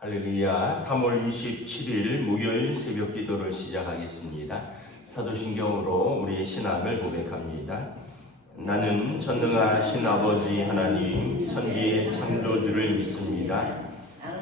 할렐루야. 3월 27일 목요일 새벽 기도를 시작하겠습니다. 사도신경으로 우리의 신앙을 고백합니다. 나는 전능하신 아버지 하나님 천지의 창조주를 믿습니다.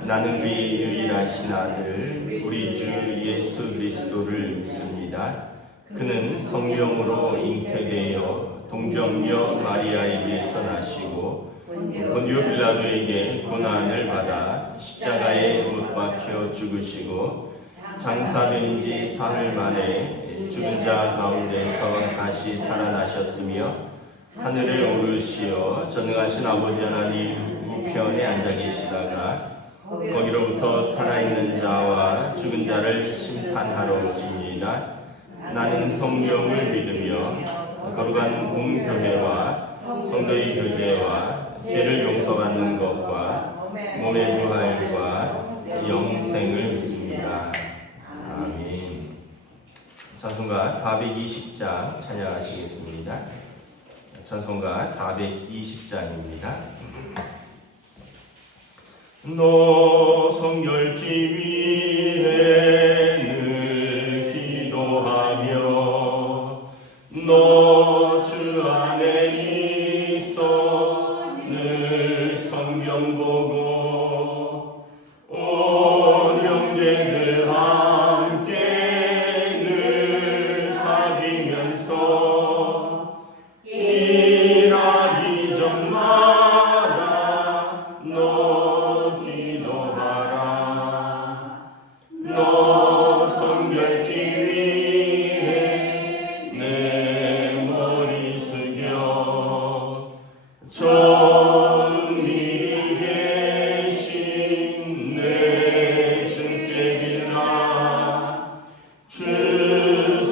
나는 그의 유일하신 아들 우리 주 예수 그리스도를 믿습니다. 그는 성령으로 잉태되어 동정녀 마리아에게서 나시고 본디오 빌라도에게 고난을 받아 십자가에 못 박혀 죽으시고 장사된 지 사흘 만에 죽은 자 가운데서 다시 살아나셨으며 하늘에 오르시어 전능하신 아버지 하나님 우편에 앉아 계시다가 거기로부터 살아있는 자와 죽은 자를 심판하러 오십니다. 나는 성령을 믿으며 거룩한 공교회와 성도의 교제와 죄를 용서받는 것과 몸의 부활과 영생을 믿습니다. 아멘. 찬송가 420장 찬양하시겠습니다. 찬송가 420장입니다. 너 성결케 위해 늘 기도하며 너 주 안에 있어 늘 성경 보고 온 형제들 함께 늘 사귀면서 일하기 전마다 너 기도하라. 너 성결케 위해 내 머리 숙여 정밀히 계신 내 주께 빌라. 주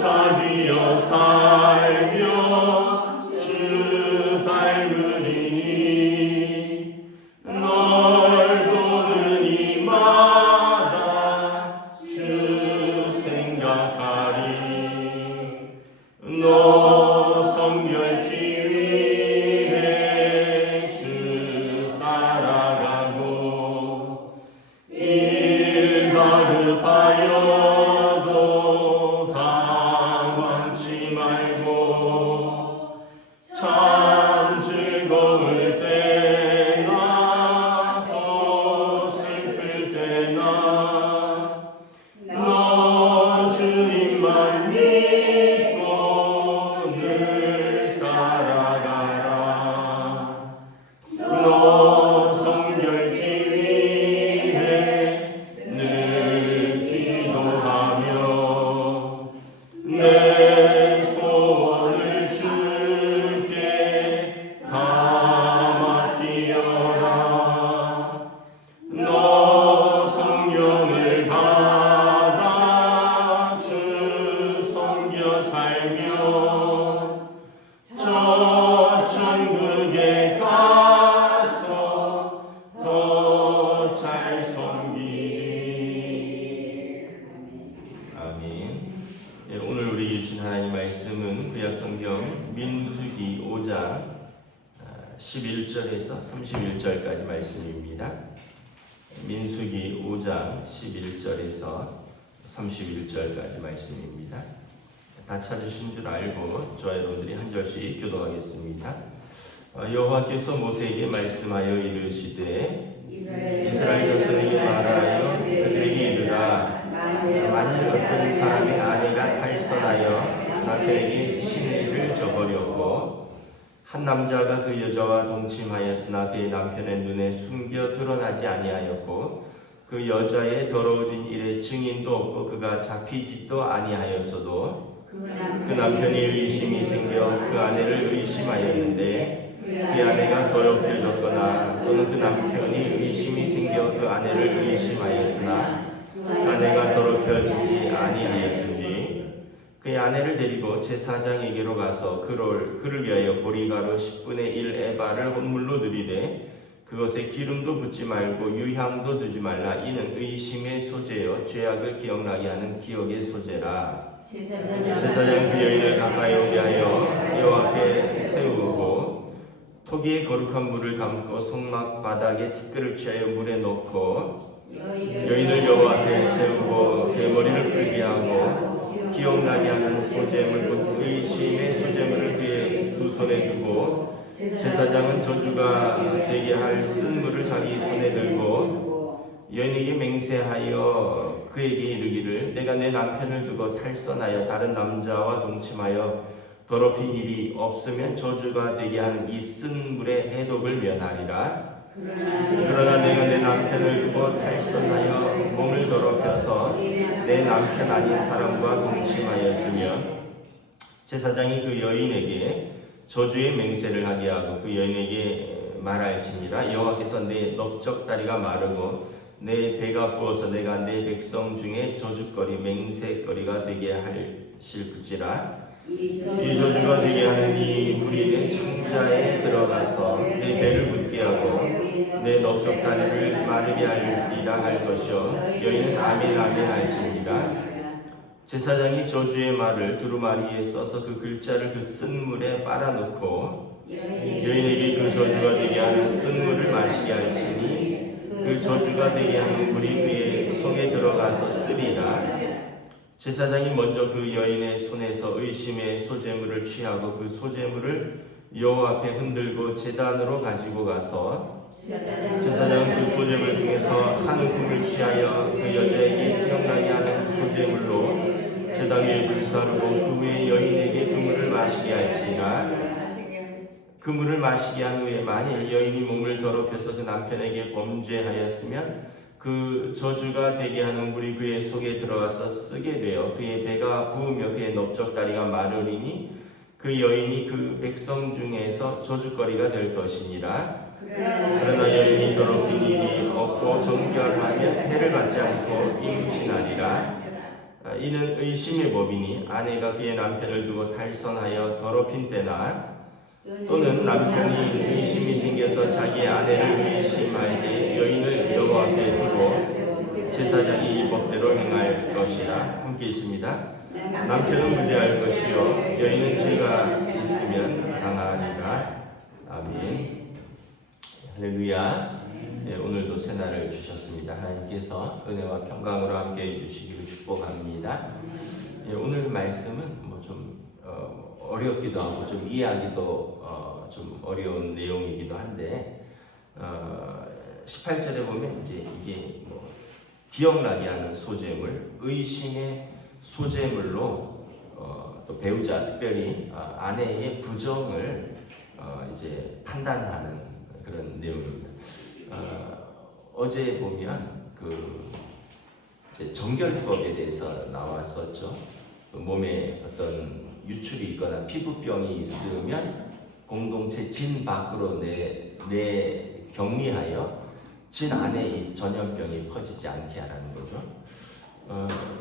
사귀어 살며 주 닮으리니 널 보는 이마다 주 생각하리. 너 성결케 위해 주 따라가고 일 가급하여도 당황치 말고 참 즐거울 때나 또 슬플 때나 너 주님만 믿고 늘 따라가라. 너 성결케 위해 늘 기도하며 내 소원을 주께 다 맡기어라. 너 성령을 받아 주 섬겨 살며 저 천국에 가서 더 잘 섬기리. 아멘. 예, 오늘 우리 주신 하나님 말씀은 구약성경 민수기 5장 11절에서 31절까지 말씀입니다. 민수기 5장 11절에서 31절까지 말씀입니다. 다 찾으신 줄 알고 저와 여러분들이 한 절씩 교독하겠습니다. 여호와께서 모세에게 말씀하여 이르시되 이스라엘 자손에게 말하여 그들에게 이르라. 만일 어떤 사람의 아내가 탈선하여 남편에게 시내를 저버렸고 한 남자가 그 여자와 동침하였으나 그의 남편의 눈에 숨겨 드러나지 아니하였고 그 여자의 더러워진 일에 증인도 없고 그가 잡히지도 아니하였어도 그 남편이 의심이 생겨 그 아내를 의심하였는데 그 아내가 더럽혀졌거나 또는 그 남편이 의심이 생겨 그 아내를 의심하였으나 그 아내가 더럽혀지지 아니하였든지 그의 아내를 데리고 제사장에게로 가서 그를 위하여 보리가루 10분의 1 에바를 헌물로 드리되 그것에 기름도 붓지 말고 유향도 두지 말라. 이는 의심의 소재여 죄악을 기억나게 하는 기억의 소재라. 제사장은 그 여인을 가까이 오게 하여 여호와 앞에 세우고 토기에 거룩한 물을 담고 성막 바닥에 티끌을 취하여 물에 넣고 머리를 풀게 하고 기억나게 하는 소재물 곧 의심의 소재물을 그의 두 손에 두고 제사장은 저주가 되게 할 쓴 물을 자기 손에 들고 여인에게 맹세하여 그에게 이르기를 내가 내 남편을 두고 탈선하여 다른 남자와 동침하여 더럽힌 일이 없으면 저주가 되게 하는 이 쓴 물의 해독을 면하리라. 그러나 내가 내 남편을 두고 탈선하여 몸을 더럽혀서 내 남편 아닌 사람과 동침하였으며 제사장이 그 여인에게 저주의 맹세를 하게 하고 그 여인에게 말할지니라 여호와께서 내 넓적다리가 마르고 내 배가 부어서 내가 내 백성 중에 저주거리 맹세거리가 되게 하실지라. 이 저주가 되게 하는 이 물이 내 창자에 들어가서 내 배를 붓게 하고 내 넓적다리를 마르게 하리라 할 것이요 여인은 아멘 아멘 할지니라. 제사장이 저주의 말을 두루마리에 써서 그 글자를 그 쓴 물에 빨아놓고 여인에게 그 저주가 되게 하는 쓴 물을 마시게 할지니 그 저주가 되게 하는 물이 그의 속에 들어가서 쓰리라. 제사장이 먼저 그 여인의 손에서 의심의 소재물을 취하고 그 소재물을 여호와 앞에 흔들고 제단으로 가지고 가서 제사장은 그 소재물 중에서 한 움큼을 취하여 그 여자에게 기억나게 하는 소재물로 제단 위에 불사르고 그 후에 여인에게 그 물을 마시게 할지라. 그 물을 마시게 한 후에 만일 여인이 몸을 더럽혀서 그 남편에게 범죄하였으면 그 저주가 되게 하는 물이 그의 속에 들어가서 쓰게 되어 그의 배가 부으며 그의 넓적다리가 마르리니 그 여인이 그 백성 중에서 저주거리가 될 것이니라. 그러나 여인이 더럽힌 일이 없고 정결하면 해를 받지 않고 임신하리라. 이는 의심의 법이니 아내가 그의 남편을 두고 탈선하여 더럽힌 때나 또는 남편이 의심이 생겨서 자기의 아내를 의심할 때 여인을 여호와 앞에 두고 제사장이 이 법대로 행할 것이라. 함께 있습니다. 남편은 무죄할 것이요 여인은 죄가 있으면 당하리라. 아멘. 할렐루야. 네, 오늘도 새날을 주셨습니다. 하나님께서 은혜와 평강으로 함께해 주시기를 축복합니다. 네, 오늘 말씀은 좀 어렵기도 하고 좀 이해하기도 좀 어려운 내용이기도 한데 18절에 보면 이제 이게 기억나게 하는 소재물, 의심의 소재물로 또 배우자 특별히 아내의 부정을 이제 판단하는 그런 내용입니다. 어제 보면 그 이제 정결법에 대해서 나왔었죠. 몸에 어떤 유출이 있거나 피부병이 있으면 공동체 진 밖으로 격리하여 진 안에 이 전염병이 퍼지지 않게 하라는 거죠.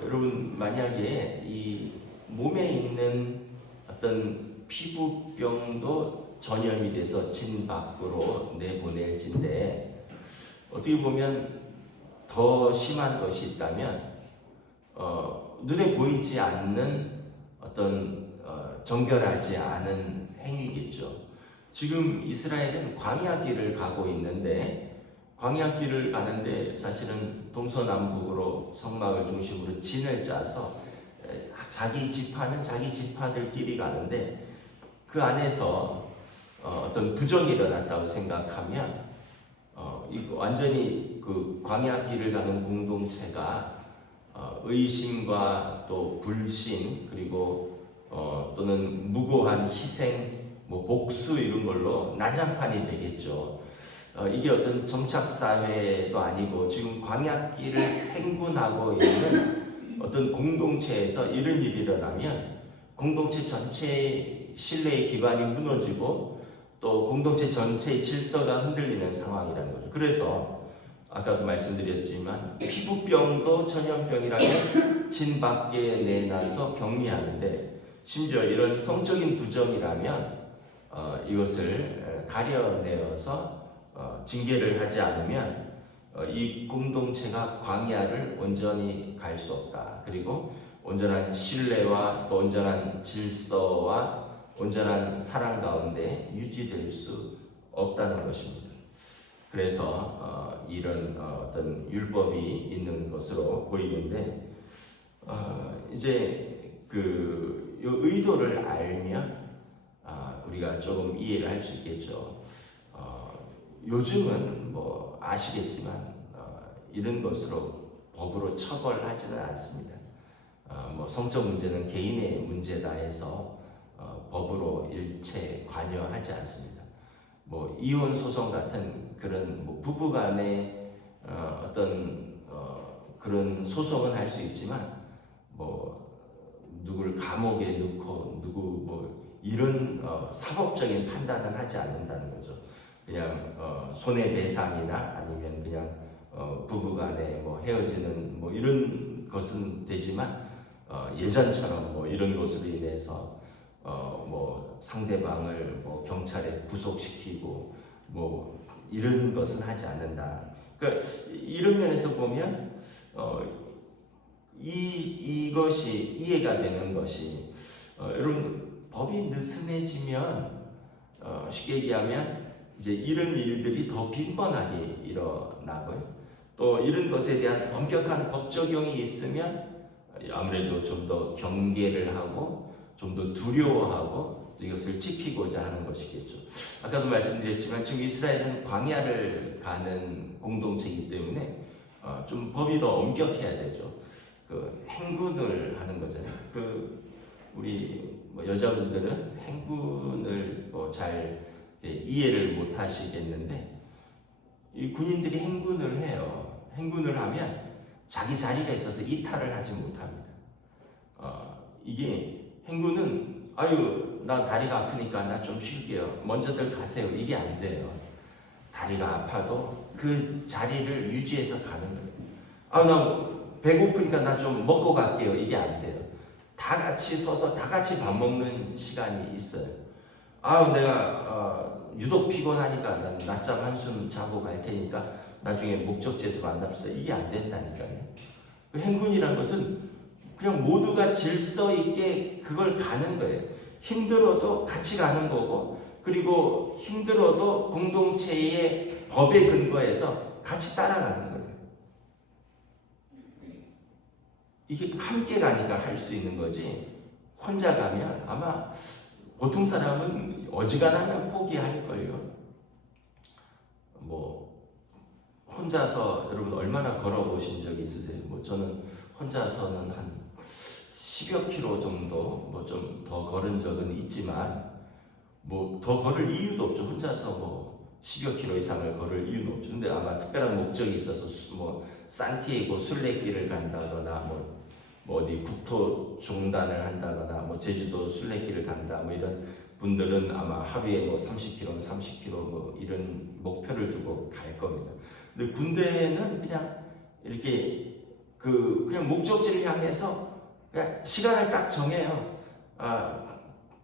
여러분 만약에 이 몸에 있는 어떤 피부병도 전염이 돼서 진 밖으로 내보낼진데 어떻게 보면 더 심한 것이 있다면 눈에 보이지 않는 어떤 정결하지 않은 행위겠죠. 지금 이스라엘은 광야길을 가고 있는데 광야길을 가는데 사실은 동서남북으로 성막을 중심으로 진을 짜서 자기 지파는 자기 지파들끼리 가는데 그 안에서 어떤 부정이 일어났다고 생각하면 이거 완전히 그 광야길을 가는 공동체가 의심과 또 불신 그리고 또는 무고한 희생, 복수 이런 걸로 난장판이 되겠죠. 이게 어떤 정착 사회도 아니고 지금 광야길을 행군하고 있는 어떤 공동체에서 이런 일이 일어나면 공동체 전체의 신뢰의 기반이 무너지고 또 공동체 전체의 질서가 흔들리는 상황이라는 거죠. 그래서 아까도 말씀드렸지만 피부병도 전염병이라면 진 밖에 내놔서 격리하는데 심지어 이런 성적인 부정이라면 이것을 가려내어서 징계를 하지 않으면 이 공동체가 광야를 온전히 갈 수 없다. 그리고 온전한 신뢰와 또 온전한 질서와 온전한 사랑 가운데 유지될 수 없다는 것입니다. 그래서 이런 어떤 율법이 있는 것으로 보이는데 이제 그 의도를 알면 우리가 조금 이해를 할 수 있겠죠. 요즘은 뭐 아시겠지만 이런 것으로 법으로 처벌하지는 않습니다. 뭐 성적 문제는 개인의 문제다 해서 법으로 일체 관여하지 않습니다. 뭐 이혼 소송 같은 그런 뭐 부부간의 어떤 그런 소송은 할 수 있지만 뭐 누구를 감옥에 넣고 누구 뭐 이런 사법적인 판단은 하지 않는다는 거죠. 그냥 손해배상이나 아니면 그냥 부부간에 뭐 헤어지는 뭐 이런 것은 되지만 예전처럼 뭐 이런 것으로 인해서 뭐 상대방을 뭐 경찰에 구속시키고 뭐 이런 것은 하지 않는다. 그러니까 이런 면에서 보면 이것이 이해가 되는 것이 여러분 법이 느슨해지면 쉽게 얘기하면 이제 이런 일들이 더 빈번하게 일어나고요. 또 이런 것에 대한 엄격한 법 적용이 있으면 아무래도 좀 더 경계를 하고 좀 더 두려워하고 이것을 지키고자 하는 것이겠죠. 아까도 말씀드렸지만 지금 이스라엘은 광야를 가는 공동체이기 때문에 좀 법이 더 엄격해야 되죠. 그 행군을 하는 거잖아요. 그 우리 뭐 여자분들은 행군을 뭐 잘 이해를 못 하시겠는데 이 군인들이 행군을 해요. 행군을 하면 자기 자리가 있어서 이탈을 하지 못합니다. 이게 행군은 아유 나 다리가 아프니까 나 좀 쉴게요. 먼저들 가세요. 이게 안 돼요. 다리가 아파도 그 자리를 유지해서 가는 거예요. 나 배고프니까 나 좀 먹고 갈게요. 이게 안 돼요. 다 같이 서서 다 같이 밥 먹는 시간이 있어요. 내가 유독 피곤하니까 난 낮잠 한숨 자고 갈 테니까 나중에 목적지에서 만납시다. 이게 안 된다니까요. 그 행군이라는 것은 그냥 모두가 질서 있게 그걸 가는 거예요. 힘들어도 같이 가는 거고, 그리고 힘들어도 공동체의 법에 근거해서 같이 따라가는 거예요. 이게 함께 가니까 할 수 있는 거지, 혼자 가면 아마 보통 사람은 어지간하면 포기할걸요. 뭐 혼자서 여러분 얼마나 걸어보신 적이 있으세요? 뭐 저는 혼자서는 한 10여 킬로 정도 뭐 좀 더 걸은 적은 있지만 뭐 더 걸을 이유도 없죠. 혼자서 뭐 10여 킬로 이상을 걸을 이유는 없죠. 근데 아마 특별한 목적이 있어서 뭐 산티아고 순례길을 간다거나 뭐 어디 국토 종단을 한다거나 뭐 제주도 순례길을 간다 뭐 이런 분들은 아마 하루에 뭐 30km, 30km 뭐 이런 목표를 두고 갈 겁니다. 근데 군대는 그냥 이렇게 그냥 목적지를 향해서 그냥 시간을 딱 정해요.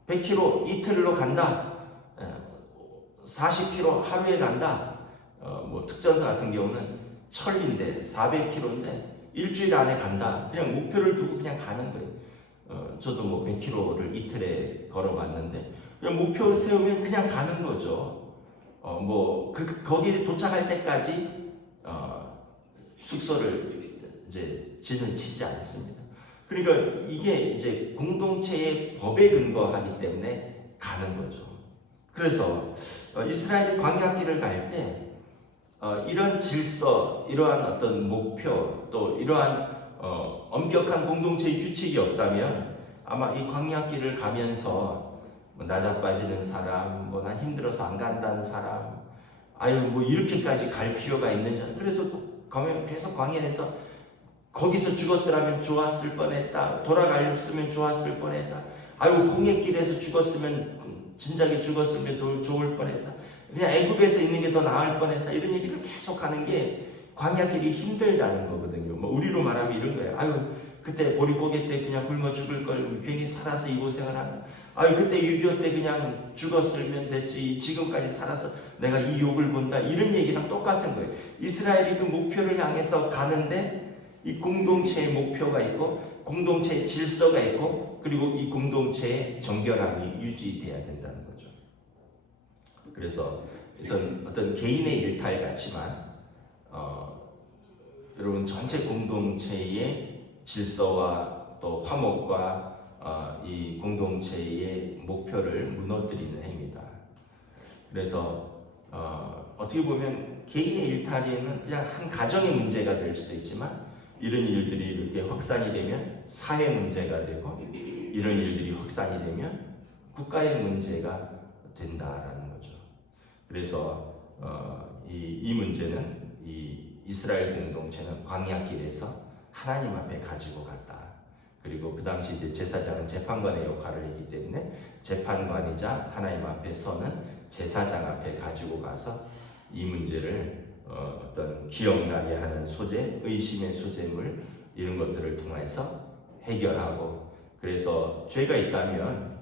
100km 이틀로 간다. 40km 하루에 간다. 뭐 특전사 같은 경우는 철인데 400km인데 일주일 안에 간다. 그냥 목표를 두고 그냥 가는 거예요. 저도 뭐 100km를 이틀에 걸어봤는데 그냥 목표를 세우면 그냥 가는 거죠. 거기 도착할 때까지 숙소를 이제 진을 치지 않습니다. 그러니까 이게 이제 공동체의 법에 근거하기 때문에 가는 거죠. 그래서 이스라엘이 광야길을 갈 때 이런 질서, 이러한 어떤 목표, 또 이러한 엄격한 공동체의 규칙이 없다면 아마 이 광야길을 가면서 뭐 나자빠지는 사람, 뭐 난 힘들어서 안 간다는 사람, 뭐 이렇게까지 갈 필요가 있는지. 그래서 계속 광야에서 거기서 죽었더라면 좋았을 뻔했다. 돌아가렸으면 좋았을 뻔했다. 홍해길에서 죽었으면 진작에 죽었으면 좋을 뻔했다. 그냥 애굽에서 있는 게 더 나을 뻔했다. 이런 얘기를 계속 하는 게 광야길이 힘들다는 거거든요. 뭐 우리로 말하면 이런 거예요. 그때 보릿고개 때 그냥 굶어 죽을 걸 괜히 살아서 이 고생을 한다. 그때 6.25 때 그냥 죽었으면 됐지. 지금까지 살아서 내가 이 욕을 본다. 이런 얘기랑 똑같은 거예요. 이스라엘이 그 목표를 향해서 가는데 이 공동체의 목표가 있고 공동체의 질서가 있고 그리고 이 공동체의 정결함이 유지돼야 된다는 거죠. 그래서 이건 어떤 개인의 일탈 같지만 여러분 전체 공동체의 질서와 또 화목과 이 공동체의 목표를 무너뜨리는 행위다. 그래서 어떻게 보면 개인의 일탈이는 그냥 한 가정의 문제가 될 수도 있지만 이런 일들이 이렇게 확산이 되면 사회 문제가 되고 이런 일들이 확산이 되면 국가의 문제가 된다라는 거죠. 그래서 이 문제는 이 이스라엘 공동체는 광야길에서 하나님 앞에 가지고 갔다. 그리고 그 당시 이제 제사장은 재판관의 역할을 했기 때문에 재판관이자 하나님 앞에 서는 제사장 앞에 가지고 가서 이 문제를 어떤 기억나게 하는 소재, 의심의 소재물 이런 것들을 통해서 해결하고, 그래서 죄가 있다면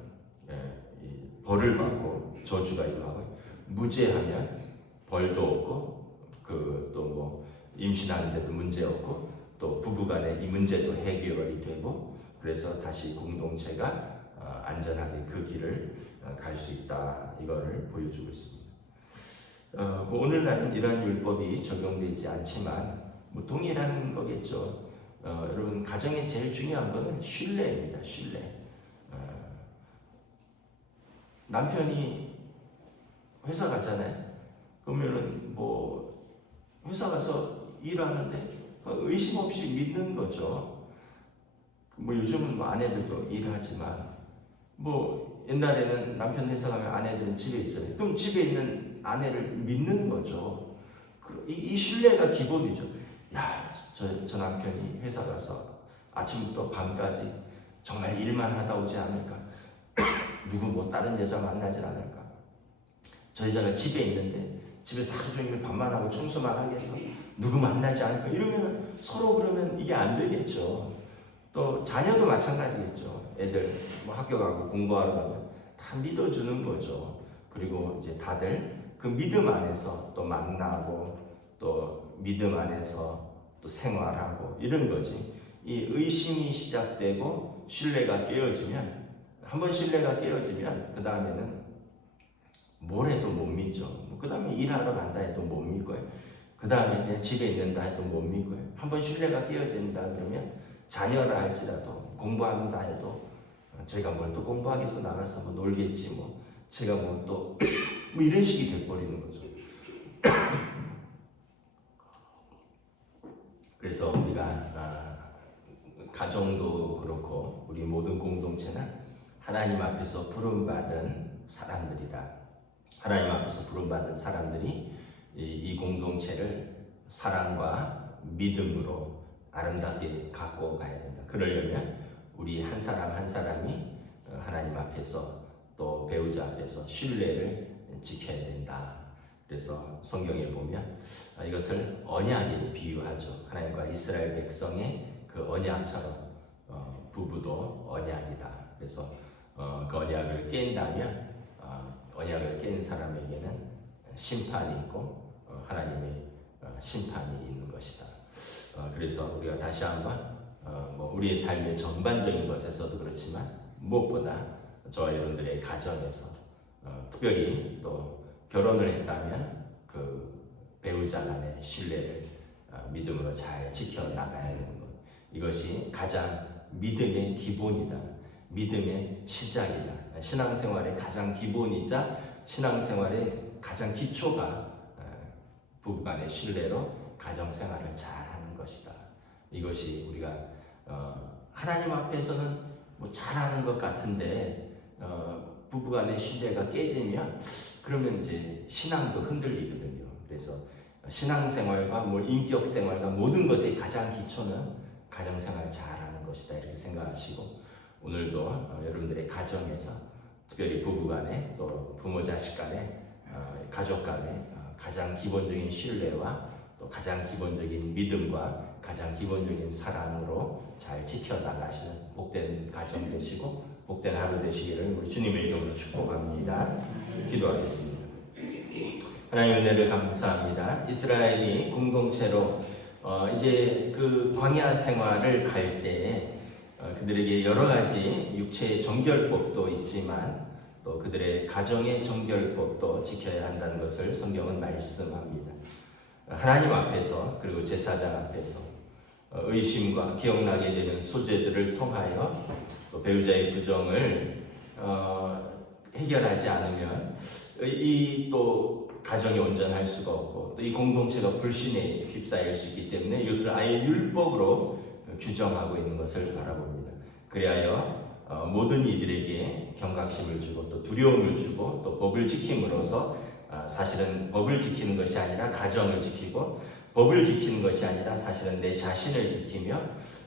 벌을 받고 저주가 임하고, 무죄하면 벌도 없고 또 뭐 임신하는데도 문제 없고 또 부부간에 이 문제도 해결이 되고, 그래서 다시 공동체가 안전하게 그 길을 갈 수 있다, 이거를 보여주고 있습니다. 뭐 오늘날은 이러한 율법이 적용되지 않지만 뭐 동일한 거겠죠. 여러분, 가정에 제일 중요한 거는 신뢰입니다. 신뢰. 남편이 회사 가잖아요. 그러면은 뭐 회사 가서 일하는데 의심 없이 믿는 거죠. 뭐 요즘은 뭐 아내들도 일을 하지만 뭐 옛날에는 남편 회사 가면 아내들은 집에 있잖아요. 그럼 집에 있는 아내를 믿는 거죠. 이 신뢰가 기본이죠. 야, 저 남편이 회사 가서 아침부터 밤까지 정말 일만 하다 오지 않을까? 누구 뭐 다른 여자 만나질 않을까? 저 여자가 집에 있는데 집에서 하루 종일 밥만 하고 청소만 하겠어? 누구 만나지 않을까? 이러면 서로 그러면 이게 안 되겠죠. 또 자녀도 마찬가지겠죠. 애들 뭐 학교 가고 공부하러 가면 다 믿어주는 거죠. 그리고 이제 다들 그 믿음 안에서 또 만나고 또 믿음 안에서 또 생활하고 이런 거지. 이 의심이 시작되고 신뢰가 깨어지면, 한번 신뢰가 깨어지면 그 다음에는 뭘 해도 못 믿죠. 그 다음에 일하러 간다 해도 못 믿고요. 그 다음에 그냥 집에 있는다 해도 못 믿고요. 한번 신뢰가 깨어진다 그러면 자녀라 할지라도 공부한다 해도 제가 뭘 또 공부하겠어, 나가서 뭐 놀겠지, 뭐 제가 뭐 또 뭐 이런 식이 돼버리는 거죠. 그래서 우리가 가정도 그렇고 우리 모든 공동체는 하나님 앞에서 부름받은 사람들이다. 하나님 앞에서 부름받은 사람들이 이 공동체를 사랑과 믿음으로 아름답게 갖고 가야 된다. 그러려면 우리 한 사람 한 사람이 하나님 앞에서 또 배우자 앞에서 신뢰를 지켜야 된다. 그래서 성경에 보면 이것을 언약에 비유하죠. 하나님과 이스라엘 백성의 그 언약처럼 부부도 언약이다. 그래서 그 언약을 깬다면 언약을 깬 사람에게는 심판이 있고 하나님의 심판이 있는 것이다. 그래서 우리가 다시 한번 뭐 우리의 삶의 전반적인 것에서도 그렇지만 무엇보다 저와 여러분들의 가정에서 특별히 또 결혼을 했다면 그 배우자 간의 신뢰를 믿음으로 잘 지켜나가야 되는 것, 이것이 가장 믿음의 기본이다. 믿음의 시작이다. 신앙생활의 가장 기본이자 신앙생활의 가장 기초가 부부간의 신뢰로 가정생활을 잘하는 것이다. 이것이 우리가 하나님 앞에서는 뭐 잘하는 것 같은데 부부간의 신뢰가 깨지면 그러면 이제 신앙도 흔들리거든요. 그래서 신앙생활과 뭐 인격생활과 모든 것의 가장 기초는 가정생활을 잘하는 것이다, 이렇게 생각하시고 오늘도 여러분들의 가정에서 특별히 부부간에 또 부모 자식 간에 가족 간에 가장 기본적인 신뢰와 또 가장 기본적인 믿음과 가장 기본적인 사랑으로 잘 지켜나가시는 복된 가정 되시고 복된 하루 되시기를 우리 주님의 이름으로 축복합니다. 기도하겠습니다. 하나님 은혜를 감사합니다. 이스라엘이 공동체로 이제 그 광야 생활을 갈 때 그들에게 여러 가지 육체의 정결법도 있지만 또 그들의 가정의 정결법도 지켜야 한다는 것을 성경은 말씀합니다. 하나님 앞에서 그리고 제사장 앞에서 의심과 기억나게 되는 소재들을 통하여 또 배우자의 부정을 해결하지 않으면 이 또 가정이 온전할 수가 없고 또 이 공동체가 불신에 휩싸일 수 있기 때문에 이것을 아예 율법으로 규정하고 있는 것을 바라봅니다. 그리하여 모든 이들에게 경각심을 주고 또 두려움을 주고 또 법을 지킴으로써 사실은 법을 지키는 것이 아니라 가정을 지키고 법을 지키는 것이 아니라 사실은 내 자신을 지키며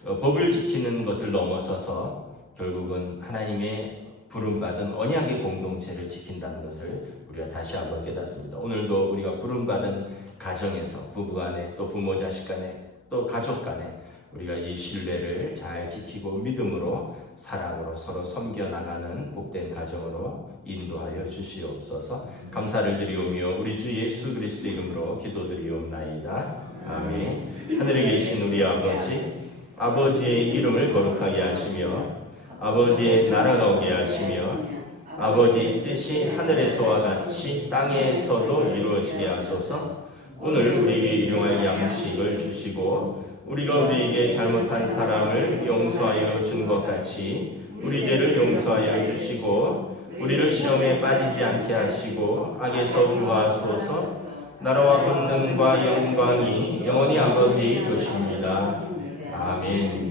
법을 지키는 것을 넘어서서 결국은 하나님의 부름받은 언약의 공동체를 지킨다는 것을 우리가 다시 한번 깨닫습니다. 오늘도 우리가 부름받은 가정에서 부부간에 또 부모 자식 간에 또 가족 간에 우리가 이 신뢰를 잘 지키고 믿음으로 사랑으로 서로 섬겨나가는 복된 가정으로 인도하여 주시옵소서. 감사를 드리오며 우리 주 예수 그리스도 이름으로 기도드리옵나이다. 아멘. 하늘에 계신 우리 아버지, 아버지의 이름을 거룩하게 하시며 아버지의 나라가 오게 하시며 아버지의 뜻이 하늘에서와 같이 땅에서도 이루어지게 하소서. 오늘 우리에게 일용할 양식을 주시고 우리가 우리에게 잘못한 사람을 용서하여 준 것 같이 우리 죄를 용서하여 주시고 우리를 시험에 빠지지 않게 하시고 악에서 구하소서. 나라와 권능과 영광이 영원히 아버지의 것입니다. 아멘.